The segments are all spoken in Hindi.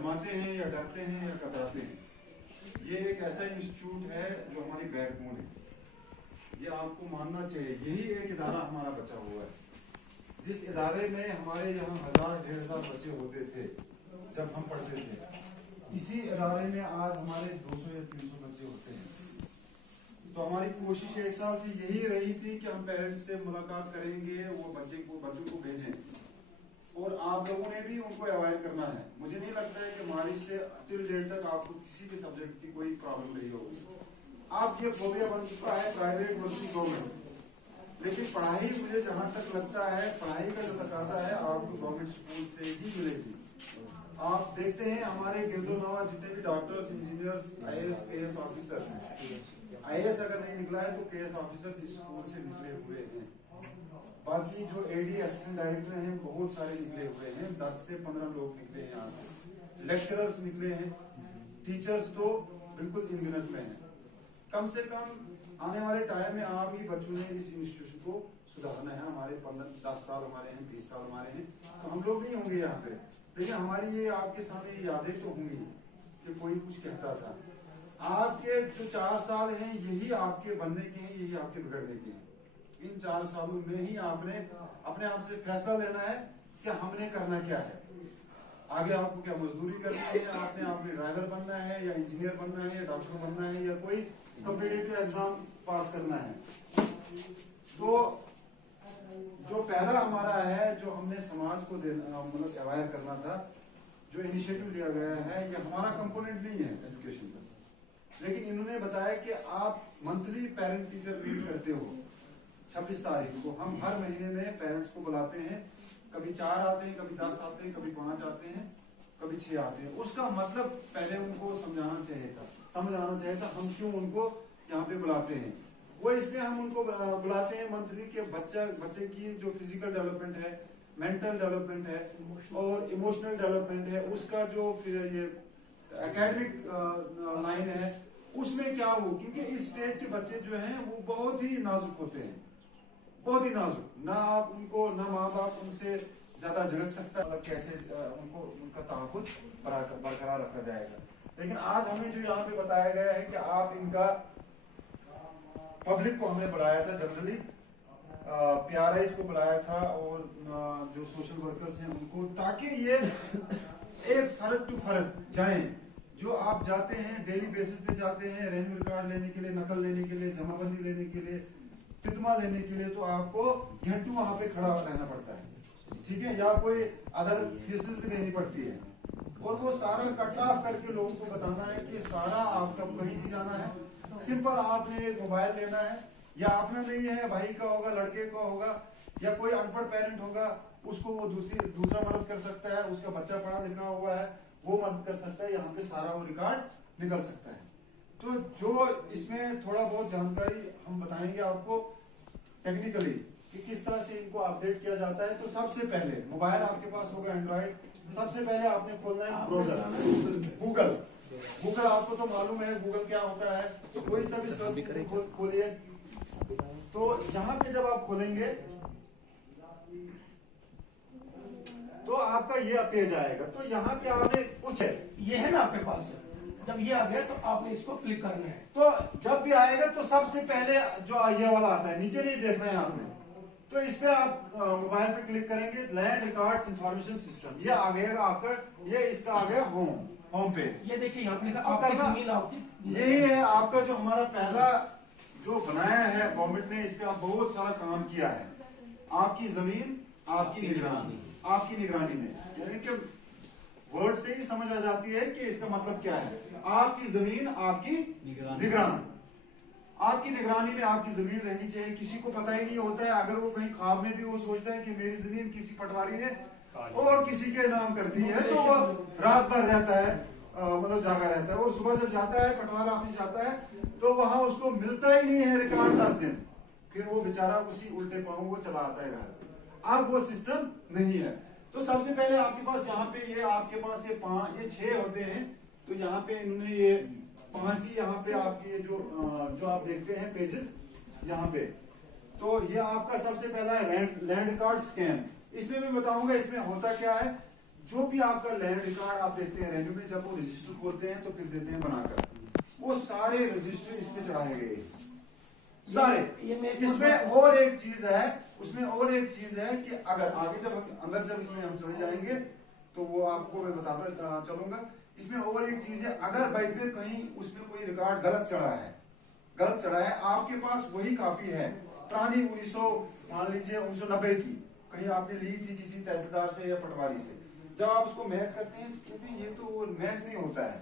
शर्माते हैं या डरते हैं या कतराते हैं। ये एक ऐसा इंस्टीट्यूट है जो हमारी बैकबोन है, ये आपको मानना चाहिए। यही एक इदारा हमारा बचा हुआ है, जिस इदारे में हमारे यहाँ 1000-1500 बच्चे होते थे जब हम पढ़ते थे, इसी इदारे में आज हमारे 200 या 300 बच्चे होते हैं। तो हमारी कोशिश 1 साल से यही रही थी कि हम पेरेंट्स से मुलाकात करेंगे, वो बच्चों को भेजें, और आप लोगों ने भी उनको अवॉइड करना है। मुझे नहीं लगता है कि मार्च से टिल डेट तक आपको किसी भी सब्जेक्ट की कोई प्रॉब्लम नहीं होगी। आप ये फोबिया बन चुका है प्राइवेट वर्सेस गवर्नमेंट, लेकिन पढ़ाई मुझे जहां तक लगता है, पढ़ाई का जो तकाजा है आपको गवर्नमेंट स्कूल से ही मिलेगी। आप देखते हैं हमारे गिरदोनवा जितने भी doctors, engineers, IAS KS officers हैं, IAS अगर नहीं निकला है तो KS ऑफिसर्स इस स्कूल से निकले हुए हैं। बाकी जो AD असिस्टेंट डायरेक्टर हैं बहुत सारे निकले हुए हैं, 10 से 15 लोग निकले हैं यहाँ से, लेक्चरर्स निकले हैं, टीचर्स तो बिल्कुल अनगिनत में हैं। कम से कम आने वाले टाइम में आप ही बच्चों ने इस इंस्टीट्यूशन को सुधारना है। हमारे 10 साल हमारे हैं, 20 साल हमारे हैं, तो हम लोग नहीं होंगे यहाँ पे, लेकिन हमारी ये आपके सामने यादें तो होंगी कि कोई कुछ कहता था। आपके जो 4 साल हैं यही आपके बनने के हैं, यही आपके बिगड़ने के हैं। इन 4 सालों में ही आपने अपने आप से फैसला लेना है कि हमने करना क्या है। आगे आपको क्या मजदूरी करनी है, आपने ड्राइवर बनना है या इंजीनियर बनना है या डॉक्टर बनना है या कोई कॉम्पिटिटिव एग्जाम पास करना है। तो जो पहला हमारा है, जो हमने समाज को देना मतलब अवेयर करना था, जो इनिशिएटिव लिया गया है, ये हमारा कंपोनेंट नहीं है एजुकेशन का, लेकिन इन्होंने बताया कि आप मंथली पेरेंट टीचर मीट करते हो। 26 तारीख को हम हर महीने में पेरेंट्स को बुलाते हैं, कभी 4 आते हैं, कभी 10 आते हैं, कभी 5 आते हैं, कभी 6 आते हैं। उसका मतलब पहले उनको समझाना चाहिए था हम क्यों उनको यहाँ पे बुलाते हैं। वो इसलिए हम उनको बुलाते हैं मंथली के बच्चे की जो फिजिकल डेवलपमेंट है, मेंटल डेवलपमेंट है और इमोशनल डेवलपमेंट है, उसका जो फिर ये एकेडमिक लाइन है उसमें क्या हो, क्योंकि इस स्टेज के बच्चे जो हैं वो बहुत ही नाजुक होते हैं, बहुत ही नाजुक। ना आप उनको, ना माँ बाप उनसे ज्यादा झिड़क सकता, मतलब कैसे उनको उनका तहफ़्फ़ुज़ बरकरार रखा जाएगा। लेकिन आज हमें जो यहाँ पे बताया गया है कि आप इनका पब्लिक को हमने बुलाया था, जनरली PRIs को बुलाया था और जो सोशल वर्कर्स हैं उनको, ताकि ये एक फर्द टू फर्द जाएं। जो आप जाते हैं डेली बेसिस पे जाते हैं रेवेन्यू कार्ड लेने के लिए, नकल लेने के लिए, जमाबंदी लेने के लिए, तितमा लेने के लिए, तो आपको घंटों वहां पे खड़ा रहना पड़ता है, ठीक है, या कोई अदर फीसेस भी देनी पड़ती है। और वो सारा कट ऑफ करके लोगों को बताना है कि सारा आपका कहीं नहीं जाना है, सिंपल आपने एक मोबाइल लेना है, या अपना नहीं है, भाई का होगा, लड़के का होगा, या कोई अनपढ़ पेरेंट होगा, उसको वो दूसरा मदद कर सकता है, उसका बच्चा पढ़ा लिखा हुआ है वो मदद कर सकता है, यहाँ पे सारा वो रिकॉर्ड निकल सकता है। तो जो इसमें थोड़ा बहुत जानकारी हम बताएंगे आपको टेक्निकली कि किस तरह से इनको अपडेट किया जाता है। तो सबसे पहले मोबाइल आपके पास होगा एंड्रॉइड, सबसे पहले आपने खोलना है ब्राउजर, गूगल आपको तो मालूम है गूगल क्या होता है, तो कोई सा भी सर्च खोलिए। तो यहाँ पे जब आप खोलेंगे तो आपका ये पेज आएगा। तो यहाँ पे आपने कुछ है, ये है ना आपके पास, जब ये आ गया तो आपने इसको क्लिक करना है। तो जब भी आएगा तो सबसे पहले जो ये वाला आता है, नीचे नहीं देखना है आपने, तो इस पे आप मोबाइल पे क्लिक करेंगे, लैंड रिकॉर्ड्स इंफॉर्मेशन सिस्टम, ये आ गया आपका, ये इसका आ गया होम पेज। ये देखिए यहाँ पे लिखा आपकी जमीन, आपकी यही है आपका जो हमारा पहला जो बनाया है गवर्नमेंट ने, इस पे आप बहुत सारा काम किया है। आपकी जमीन आपकी निगरानी में, यानी कि वर्ड से ही समझ आ जाती है कि इसका मतलब क्या है। आपकी जमीन आपकी निगरानी, आपकी निगरानी में आपकी जमीन रहनी चाहिए। किसी को पता ही नहीं होता है, अगर वो कहीं ख्वाब में भी वो सोचता है कि मेरी जमीन किसी पटवारी ने और किसी के नाम कर दी है, तो वो रात भर रहता है, मतलब जागा रहता है, और सुबह जब जाता है पटवारा ऑफिस जाता है तो वहां उसको मिलता ही नहीं है रिकॉर्ड 10 दिन, फिर वो बेचारा उसी उल्टे पांव वो चला आता है घर। अब वो सिस्टम नहीं है। तो सबसे पहले आपके पास यहाँ पे ये आपके पास ये 6 होते हैं, तो यहाँ पे इन्होंने ये 5 ही यहाँ पे आपके जो आप देखते हैं पेजेस यहाँ पे, तो ये आपका सबसे पहला है लैंड रिकॉर्ड स्कैन। इसमें भी बताऊंगा इसमें होता क्या है। जो भी आपका लैंड रिकॉर्ड आप देखते हैं रेन्यू में, जब वो रजिस्टर खोलते हैं तो फिर देते हैं बनाकर, वो सारे रजिस्टर इसमें चढ़ाए गए सारे। इसमें और एक चीज है, उसमें और एक चीज है कि अगर आगे जब हम अंदर जब इसमें हम चले जाएंगे तो वो आपको मैं बताता चलूंगा। इसमें और एक चीज है, अगर बाई द वे कहीं उसमें कोई रिकॉर्ड गलत चढ़ा है, आपके पास वही कॉपी है पुरानी 1900 मान लीजिए 1990 की, कहीं आपने ली थी किसी तहसीलदार से या पटवारी से, जब आप उसको मैच करते हैं क्योंकि ये तो मैच नहीं होता है,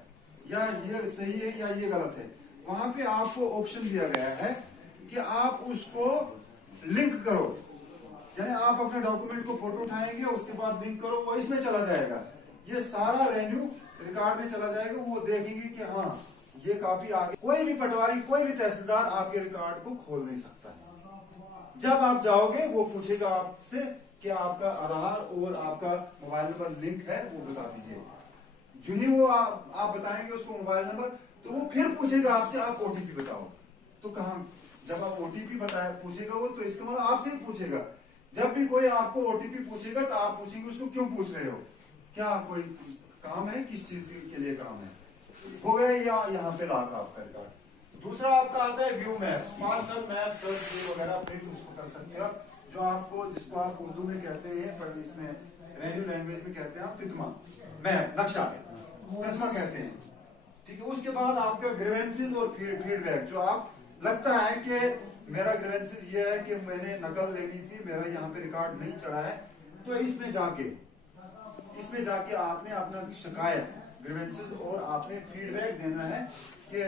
या ये सही है या ये गलत है, वहां पे आपको ऑप्शन दिया गया है कि आप उसको लिंक करो, यानी आप अपने डॉक्यूमेंट को फोटो उठाएंगे उसके बाद लिंक करो, वो इसमें चला जाएगा, ये सारा रेन्यू रिकॉर्ड में चला जाएगा, वो देखेंगे कि हाँ ये कॉपी आ गई। कोई भी पटवारी कोई भी तहसीलदार आपके रिकॉर्ड को खोल नहीं सकता है। जब आप जाओगे वो पूछेगा आपसे कि आपका आधार और आपका मोबाइल नंबर लिंक है, वो बता दीजिए। जो ही वो आप बताएंगे उसको मोबाइल नंबर, तो वो फिर पूछेगा आपसे आप ओटीपी बताओ। तो कहा जब आप ओटीपी बताए पूछेगा वो, तो इसका मतलब आपसे ही पूछेगा। जब भी कोई आपको ओटीपी पूछेगा तो आप पूछेंगे उसको क्यों पूछ रहे हो, क्या कोई काम है, किस चीज के लिए काम है, हो गया या यहाँ पे लाख आपका रिकॉर्ड। दूसरा आपका आता है view maps, parcel map search वगैरह प्रिंट उसको कर सकते हो, जो आपको जिसको आप उर्दू में कहते हैं पर इसमें रेन्यू लैंग्वेज में कहते हैं आप तितमा मैप, नक्शा तितमा कहते हैं, ठीक है। उसके बाद आपका ग्रीवेंसेस और फीडबैक, जो आप लगता है कि मेरा ग्रीवेंसेस ये है कि मैंने नकल लेनी थी, मेरा यहाँ पे रिकॉर्ड नहीं चढ़ा है, तो इसमें जाके आपने अपना शिकायत ग्रीवेंसेस और आपने फीडबैक देना है कि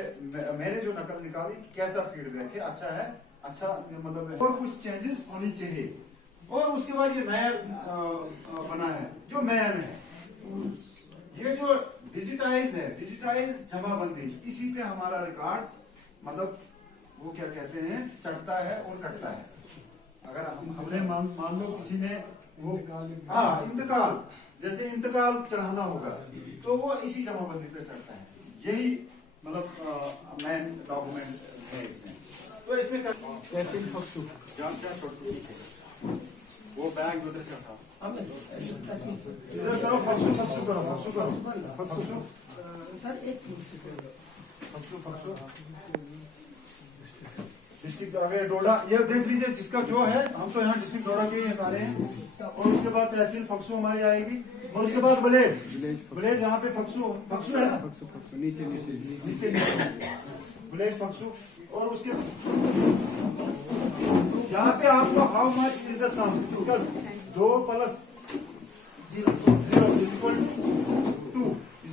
मैंने जो नकल निकाली कैसा फीडबैक है, अच्छा है, अच्छा मतलब है, और कुछ चेंजेस होनी चाहिए। और उसके बाद ये नया बना है जो मैन है, ये जो डिजिटाइज जमाबंदी, इसी पे हमारा रिकॉर्ड मतलब वो क्या कहते हैं चढ़ता है और कटता है। अगर हमने मान लो किसी ने वो इंतकाल, जैसे इंतकाल चढ़ाना होगा तो वो इसी जमाबंदी पे चढ़ता है, यही मतलब मेन डॉक्यूमेंट है इसमें। तो इसमें वो बैग उधर से हटाओ, इधर करो, फक्सू करो सर एक फक्सू डिस्ट्रिक्ट अगर डोडा, ये देख लीजिए जिसका जो है, हम तो यहाँ डिस्ट्रिक्ट डोडा के ही सारे हैं। और उसके बाद तहसील फक्सू हमारी आएगी, और उसके बाद विलेज यहाँ पे फक्सू है ना, नीचे विलेज फक्सू। और उसके यहाँ पे आपको हाउ मच इज द सम, इसका 2 + 0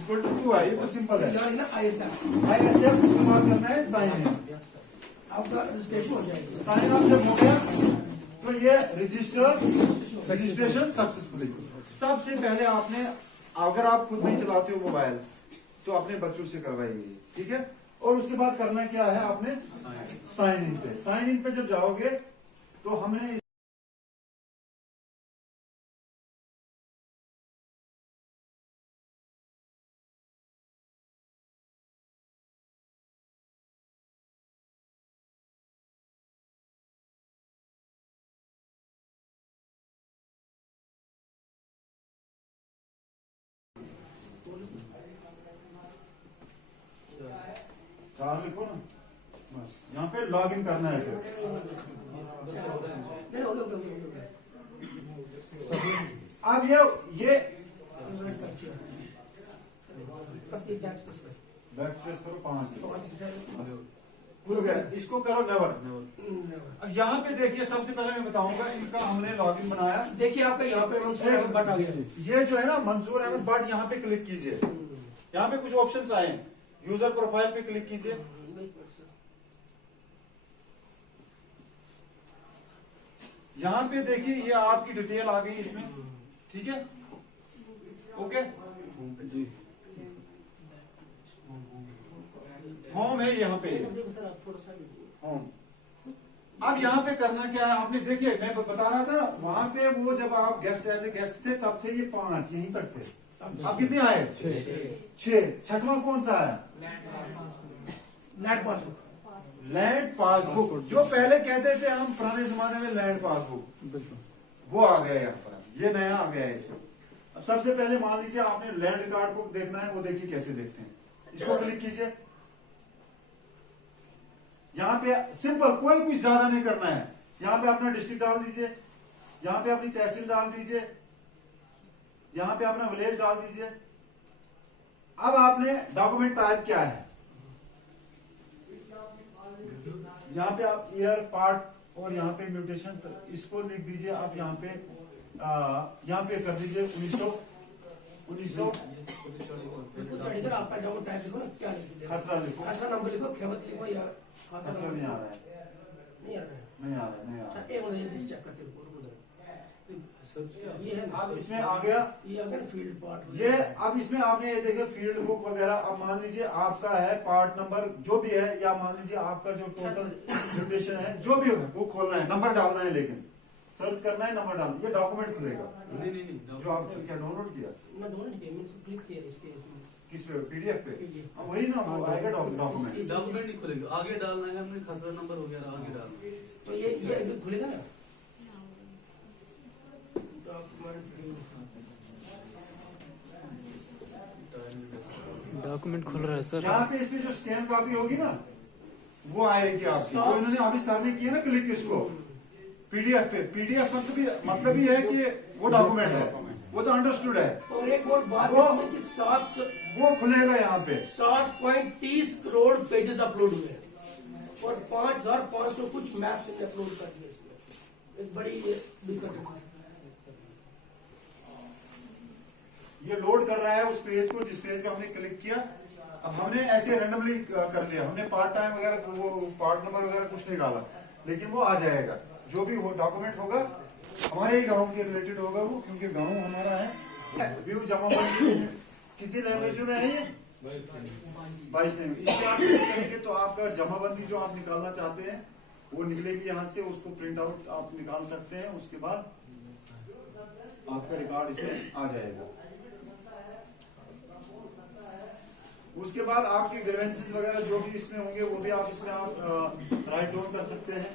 = 2 है, ये तो सिंपल है। ISF उसके बाद करना है साइन, आपका रजिस्ट्रेशन हो जाएगा। साइन अप जब हो गया तो ये रजिस्ट्रेशन सक्सेसफुली। सबसे पहले आपने, अगर आप खुद नहीं चलाते हो मोबाइल तो अपने बच्चों से करवाइए, ठीक है। और उसके बाद करना क्या है आपने, साइन इन पे जब जाओगे तो हमने चार लिखो ना, बस यहाँ पे लॉग इन करना है फिर। अब ये बैक स्पेस करो 5, हो गया। इसको करो नेवर। अब यहाँ पे देखिए, सबसे पहले मैं बताऊंगा इनका हमने लॉगिन बनाया। देखिए आपका यहाँ पे मंसूर अहमद भट्ट आ गया, ये जो है ना मंसूर अहमद भट्ट, यहाँ पे क्लिक कीजिए, यहाँ पे कुछ ऑप्शंस आए, यूजर प्रोफाइल पे क्लिक कीजिए। यहाँ पे देखिए ये आपकी डिटेल आ गई इसमें, ठीक है, ओके। होम है यहाँ पे, होम। अब यहाँ पे करना क्या है, आपने देखिए मैं बता रहा था वहां पे वो जब आप गेस्ट एज ए गेस्ट थे तब थे ये 5 यहीं तक थे। अब कितने आए, 6। छठवां कौन सा आया, लैंड पासबुक। जो पहले कहते थे हम पुराने जमाने में लैंड पासबुक, वो आ गया यहाँ पर, ये नया आ गया है इसमें। अब सबसे पहले मान लीजिए आपने लैंड रिकॉर्ड को देखना है, वो देखिए कैसे देखते हैं। इसको क्लिक कीजिए। यहां पे सिंपल, कोई कुछ ज्यादा नहीं करना है। यहां पे अपना डिस्ट्रिक्ट डाल दीजिए, यहां पे अपनी तहसील डाल दीजिए, यहां पे अपना विलेज डाल दीजिए। अब आपने डॉक्यूमेंट टाइप क्या है, यहां पे आप ईयर, पार्ट और यहां पे म्यूटेशन, इसको लिख दीजिए आप। यहां पे कर दीजिए 1900 आपका डॉक्यूमेंट टाइप लिखो ना, क्या लिखो, खसरा लिखो, खसरा नंबर लिखो, खेवत लिखो या खसरा नहीं आ रहा है, नहीं आ रहा है। नहीं आ रहा है, नहीं आ रहा है। एक मिनट चेक करते हैं। ये है अब इसमें आ गया, ये अगर फील्ड पार्ट ये अब इसमें आपने ये देखिए फील्ड बुक वगैरह। अब मान लीजिए आपका है पार्ट नंबर जो भी है, या मान लीजिए आपका जो टोटल म्यूटेशन है जो भी है वो खोलना है, नंबर डालना है, लेकिन सर्च करना है, नंबर डालना, ये डॉक्यूमेंट खुलेगा। नहीं जो आपने क्या डाउनलोड किया, मैं दोनों के मैंने क्लिक किया इसके किस पे, पीडीएफ पे? वही ना, वो आएगा डॉक्यूमेंट। डॉक्यूमेंट नहीं खुलेगा, आगे डालना है हमने, खसरा नंबर वगैरह आगे डालना है। तो ये खुलेगा ना डॉक्यूमेंट खुल रहा है सर। यहाँ पे इसमें जो स्कैन कॉपी होगी ना वो आएगी आपकी। तो इन्होंने अभी सर ने किया ना क्लिक इसको पीडीएफ पे। पीडीएफ मतलब ही है कि वो डॉक्यूमेंट है, वो तो अंडरस्टूड है। और एक और बात इसमें कि 700 वो खुलेगा यहाँ पे। 7.30 करोड़ पेजेस अपलोड हुए हैं और 5500 कुछ मैप अपलोड कर दिए इसमें। एक बड़ी दिक्कत है। ये लोड कर रहा है उस पेज को जिस पेज पे हमने क्लिक किया। अब हमने ऐसे रैंडमली कर लिया, हमने पार्ट टाइम वगैरह, वो पार्ट नंबर वगैरह कुछ नहीं डाला, लेकिन वो आ जाएगा। जो भी डॉक्यूमेंट होगा हमारे ही गांव के रिलेटेड होगा वो, क्योंकि गांव हमारा है। व्यू जमाबंदी कितनी लैंग्वेज में है ये? 22 लैंग्वेज। इससे आप करेंगे तो आपका जमाबंदी जो आप निकालना चाहते हैं वो निकलेगी यहाँ से, उसको प्रिंट आउट आप निकाल सकते हैं। उसके बाद आपका रिकॉर्ड इसमें आ जाएगा। उसके बाद आपके ग्रीवेंसेस वगैरह जो भी इसमें होंगे वो भी आप इसमें आप राइट डाउन कर सकते हैं।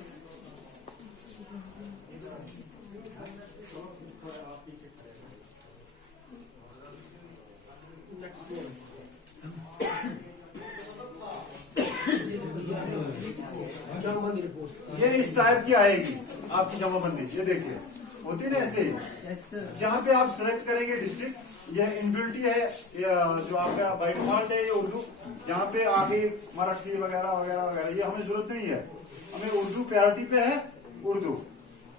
ये इस टाइप की आएगी आपकी जमाबंदी। ये देखिए होती ना ऐसे ही। जहाँ पे आप सेलेक्ट करेंगे डिस्ट्रिक्ट, यह इनबिल्टी है, जो आपका बाय डिफॉल्ट है ये उर्दू। यहाँ पे आगे मराठी वगैरह वगैरह वगैरह ये हमें जरूरत नहीं है, हमें उर्दू प्रायोरिटी पे है, उर्दू।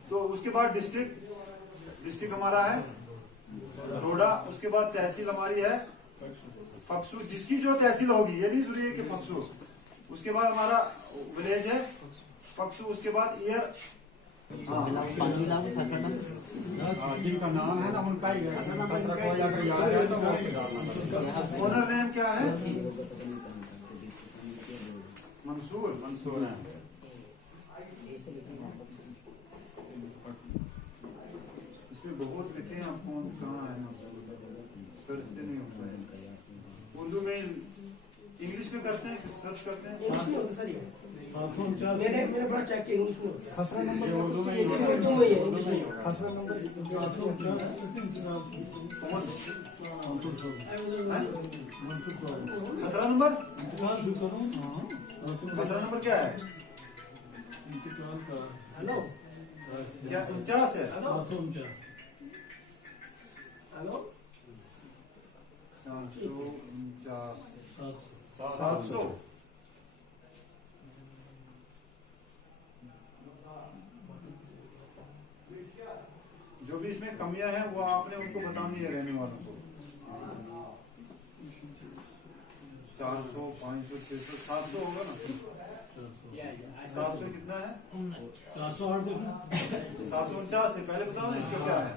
तो उसके बाद डिस्ट्रिक्ट हमारा है रोडा। उसके बाद तहसील हमारी है फक्सू, जिसकी जो तहसील होगी, ये नहीं जरूरी है कि फक्सू। उसके बाद हमारा विलेज है फक्सू। उसके बाद ईयर, जिनका नाम है ना उनका ही है। ओनर नेम क्या है? मंसूर है। इसमें बहुत लिखे हैं, आप कौन कहाँ है, सर्च नहीं होता है। उर्दू में, इंग्लिश में करते हैं, सर्च करते हैं। इंग्लिश में होता सर ये। मैंने बड़ा चेक किया, इंग्लिश में होता। खसरा नंबर उर्दू में ही है, इंग्लिश में नहीं। खसरा नंबर खसरा नंबर, खसरा नंबर क्या है? हेलो क्या 49 है? Hello hello 449 700। जो भी इसमें कमियां हैं वो आपने उनको बतानी है रहने वालों को। 400 500 600 700 होगा ना? 700 कितना है? 749 है। पहले बताओ ना इसका क्या है?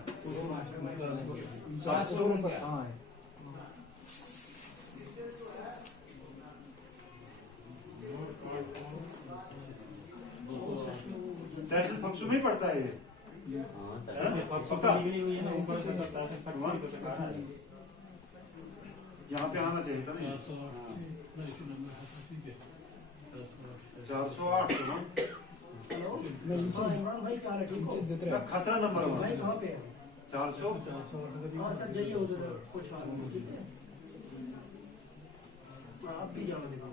700 तहसील फक्सू में ही पड़ता है ये। यहाँ पे आना चाहिए था ना। 408 हेलो इमरान भाई क्या हाल है, ठीक हो? खसरा नंबर भाई कहाँ पे है? 400 हाँ सर जाइए उधर कुछ हाल नहीं, ठीक है आप भी जाओ देखो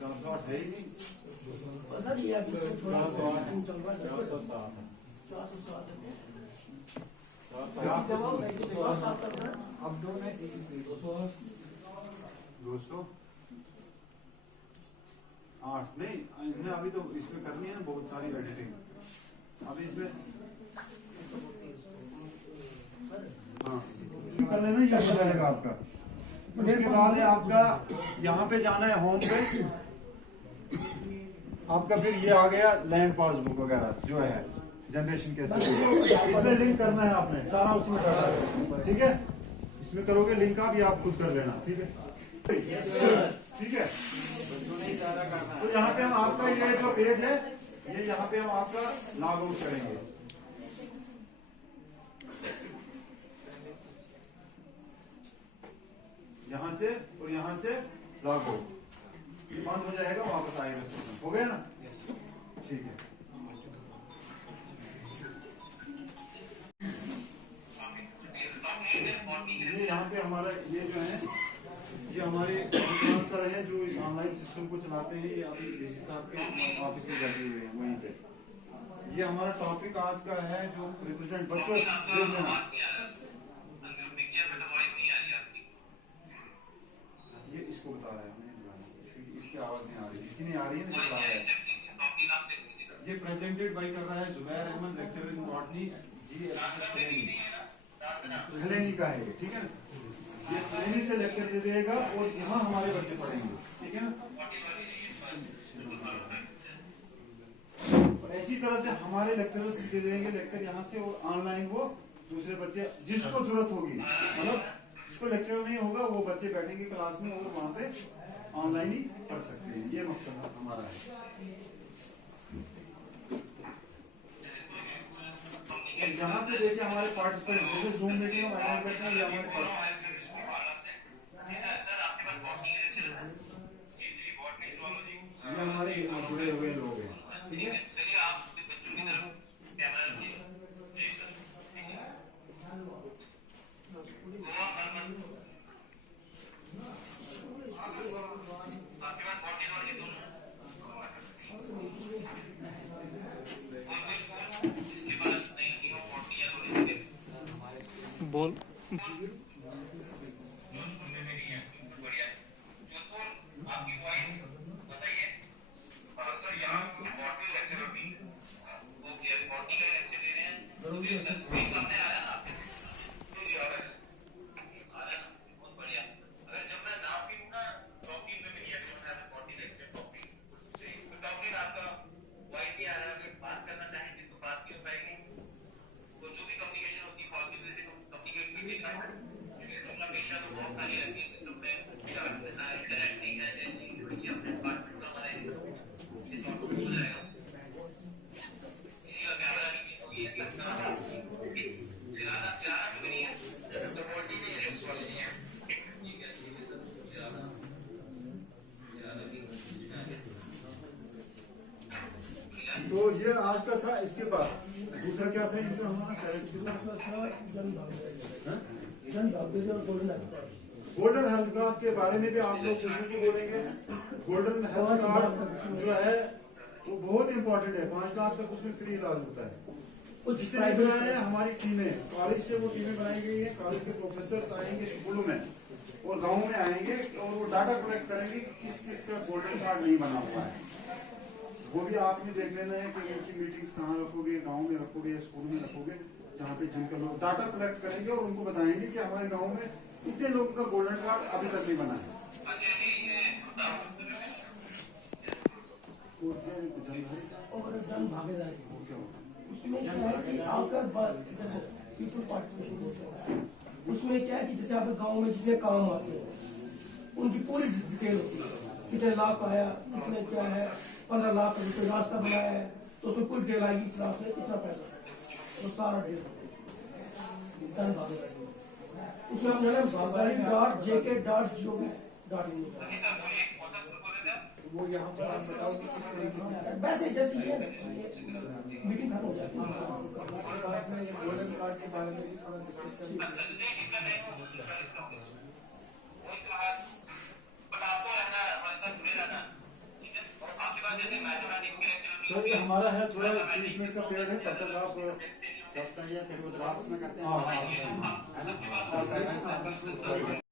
408 है ही नहीं। और सर ये अभी इसमें थोड़ा सा सिस्टम चल रहा है 407 है। अब दो नहीं 208 नहीं, इन्हें अभी तो इसमें करनी है ना बहुत सारी एडिटिंग अभी इसमें। हाँ कर लेना, ये हो जाएगा आपका। उसके बाद है आपका यहाँ पे जाना है होम पे, आपका फिर ये आ गया लैंड पासबुक वगैरह जो है जनरेशन कैसे होगा, इसमें लिंक करना है आपने, सारा उसमें करना है, ठीक है। इसमें करोगे लिंक आप, ये आप खुद कर लेना, ठीक है ठीक है। तो यहाँ पे हम आपका ये जो पेज है, ये यहाँ पे हम आपका लॉग आउट करेंगे। यहाँ से और यहाँ से लॉग आउट, बंद हो जाएगा, वापस आएगा सिस्टम। हो गया ना? ठीक है। ये यहाँ पे हमारा ये जो है, ये हमारे सर हैं जो इस ऑनलाइन सिस्टम को चलाते हैं, ये अभी डीसी साहब के ऑफिस में बैठे हुए हैं वहीं पे। ये हमारा टॉपिक आज का है जो रिप्रेजेंट बच्चों देख लेना, ये इसको बता रहे हैं हमें, इसकी आवाज नहीं आ रही, इसकी नहीं आ रही है, बता रहा है। ये प्रेजेंटेड बाय कर रहा है Zubair Ahmad, lecturer in botany खलेनी का है, ठीक है ना। ये खलेनी से लेक्चर दे देगा और यहाँ हमारे बच्चे पढ़ेंगे, ठीक है ना। और ऐसी तरह से हमारे लेक्चरर्स दे देंगे लेक्चर यहाँ से, और ऑनलाइन वो दूसरे बच्चे जिसको जरूरत होगी, मतलब जिसको लेक्चर नहीं होगा वो बच्चे बैठेंगे क्लास में और वहाँ पे ऑनलाइन ही पढ़ सकते हैं। ये मकसद हमारा है। यहाँ पे देखिए हमारे पार्टिसिपेंट जैसे जूम मीटिंग में अटेंड करते हैं, ये हमारे ये हमारे जुड़े हुए लोग हैं, ठीक है। बोल तो ये आज का था। इसके बाद दूसरा क्या था इनका हमारा गोल्डन हेल्थ कार्ड के बारे में भी आप लोग किसी को बोलेंगे। गोल्डन हेल्थ कार्ड जो है वो बहुत इंपॉर्टेंट है, 5 लाख तक उसमें फ्री इलाज होता है। कुछ जितने बनाए हैं हमारी टीमें, कॉलेज से वो टीमें बनाई गई है, कॉलेज के प्रोफेसर आएंगे स्कूलों में और गाँव में आएंगे और वो डाटा कलेक्ट करेंगे किस किस का गोल्डन कार्ड नहीं बना हुआ है। वो भी आपने देख लेना है कि उनकी मीटिंग्स कहाँ रखोगे, गांव में रखोगे या स्कूल में रखोगे, जहाँ पे जिनका लोग डाटा कलेक्ट करेंगे और उनको बताएंगे कि हमारे गांव में इतने लोगों का गोल्डन कार्ड अभी तक नहीं बना है। और जन भागीदारी उसमें क्या है कि आपका पीपल पार्टिसिपेशन होता है। उसमें क्या है कि जैसे आपके गांव में जितने काम आते हैं उनकी पूरी डिटेल होती है, कितने लाख आया, कितने क्या है, 15 लाख का कोई रास्ता बनाया है तो उसमें कुल डिटेल आएगी, इस रास्ते इतना पैसा, तो सारा डिटेल धन भागीदारी उसमें आप जाना भागीदारी.jk.gov.in वो यहाँ पर आप बताओ कि किस तरीके से वैसे जैसे ये मीटिंग खत्म हो जाती है आपने ये गोल्डन कार्ड के बारे में भी थोड़ा डिस्कस करिए। तो ये हमारा है थोड़ा 30 मिनट का पीरियड है, तब तक आप जब तक ये फिर वो ड्राफ्ट्स में करते हैं। हाँ हाँ